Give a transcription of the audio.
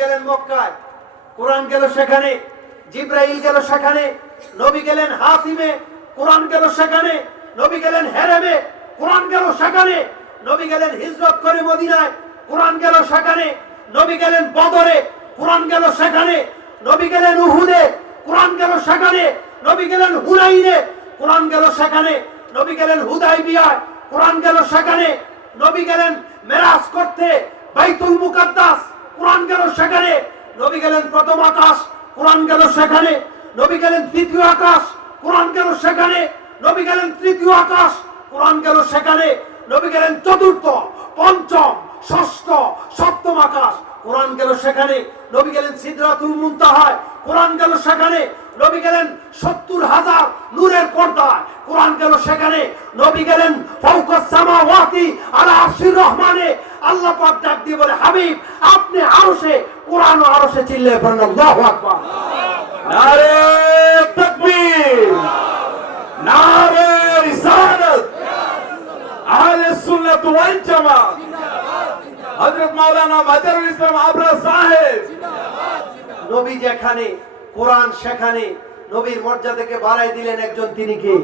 গেলেন মক্কায়, কোরআন গেল সেখানে। জিব্রাইল গেল সেখানে, নবী গেলেন হাতিমে, কোরআন গেল সেখানে। নবী গেলেন হেরেমে, কোরআন গেল সেখানে। নবী গেলেন হিজরত করে মদিনায়, কোরআন গেল সেখানে। নবী গেলেন বদরে, কোরআন গেল সেখানে। নবী গেলেন উহুদে, কোরআন গেল সেখানে। নবী গেলেন হুনাইনে, কোরআন গেল সেখানে। নবী গেলেন হুদাইবিয়ায়, কোরআন গেল সেখানে। নবী গেলেন মেরাজ করতে বাইতুল মুকাদ্দাস, কোরআন গেল সেখানে। নবী গেলেন প্রথম আকাশ, কোরআন গেল সেখানে। নবী গেলেন দ্বিতীয় আকাশ, কোরআন গেল সেখানে। নবী গেলেন তৃতীয় আকাশ, কোরআন গেল সেখানে। নবী গেলেন চতুর্থ, পঞ্চম, ষষ্ঠ, সপ্তম আকাশ, কোরআন গেল সেখানে। নবী গেলেন সিদরাতুল মুনতাহায়, কোরআন গেল সেখানে। নবী গেলেন ৭০,০০০ নূরের পর্দায়, কোরআন গেল সেখানে। নবী গেলেন ফাওকাস সামাওয়াতি আলা আরশির রহমানে। আল্লাহ পাক ডাক দিয়ে বলে, হাবিব আপনি আরশে, কোরআন আরশে, চিল্লায়ে পড়েন আল্লাহু আকবার। নারে তাকবীর, নারে রিসালাত, আহলে সুন্নাত ওয়াল জামাত, হযরত মাওলানা মাজারুল ইসলাম আবরার সাহেব। নবী যেখানে, কোরআন সেখানে। নবীর মর্যাদাকে বাড়াই দিলেন একজন, তিনি কে?